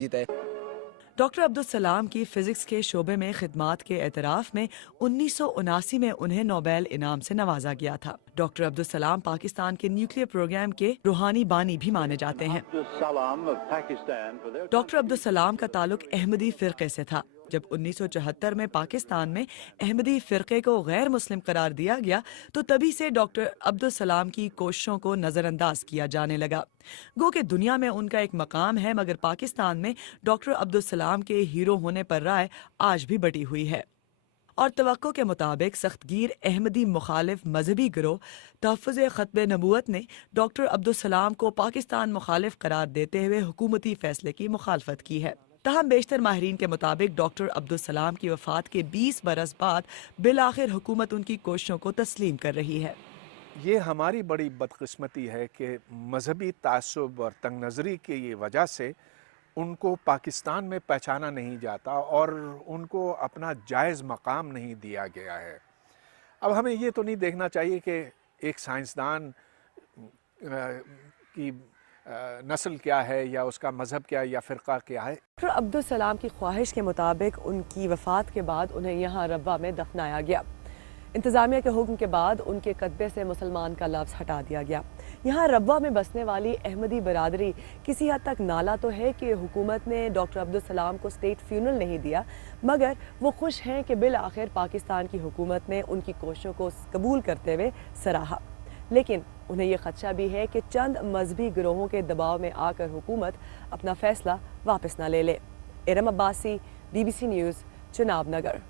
जीता है। डॉक्टर अब्दुल सलाम की फिजिक्स के शोबे में खिदमात के एतराफ़ में 1979 में उन्हें नोबेल इनाम से नवाजा गया था। डॉक्टर अब्दुल सलाम पाकिस्तान के न्यूक्लियर प्रोग्राम के रूहानी बानी भी माने जाते हैं। डॉक्टर अब्दुल सलाम का ताल्लुक अहमदी फ़िरक़े से था। जब 1974 में पाकिस्तान में अहमदी फ़िरक़े को गैर मुस्लिम करार दिया गया तो तभी से डॉक्टर अब्दुल सलाम की कोशिशों को नज़रअंदाज किया जाने लगा। गो कि दुनिया में उनका एक मकाम है, मगर पाकिस्तान में डॉक्टर अब्दुल सलाम के हीरो होने पर राय आज भी बटी हुई है। और तवक्को के मुताबिक सख्तगीर अहमदी मुखालिफ मजहबी गिरोह तहफ़्फ़ुज़ ख़त्म नबूवत ने डॉक्टर अब्दुल सलाम को पाकिस्तान मुखालिफ करार देते हुए हुकूमती फैसले की मुखालफत की है। तहम बेशतर माहिरीन के मुताबिक डॉक्टर अब्दुल सलाम की वफ़ात के 20 बरस बाद बिल आखिर हुकूमत उनकी कोशिशों को तस्लीम कर रही है। ये हमारी बड़ी बदकिस्मती है कि मजहबी तासुब और तंग नज़री की ये वजह से उनको पाकिस्तान में पहचाना नहीं जाता और उनको अपना जायज़ मकाम नहीं दिया गया है। अब हमें ये तो नहीं देखना चाहिए कि एक साइंसदान की नस्ल क्या है या उसका मज़हब क्या है या फ़िरका क्या है। डॉक्टर अब्दुल सलाम की ख्वाहिश के मुताबिक उनकी वफ़ात के बाद उन्हें यहाँ रब्वा में दफनाया गया। इंतज़ामिया के हुक्म के बाद उनके कतबे से मुसलमान का लफ्ज़ हटा दिया गया। यहाँ रब्वा में बसने वाली अहमदी बरादरी किसी हद तक नाला तो है कि हुकूमत ने डॉक्टर अब्दुल सलाम को स्टेट फ्यूनरल नहीं दिया, मगर वो खुश हैं कि बिल आखिर पाकिस्तान की हुकूमत ने उनकी कोशिशों को कबूल करते हुए सराहा। लेकिन उन्हें यह खदशा भी है कि चंद मजहबी गिरोहों के दबाव में आकर हुकूमत अपना फैसला वापस न ले ले। इरम अब्बासी, BBC न्यूज़, चनाब नगर।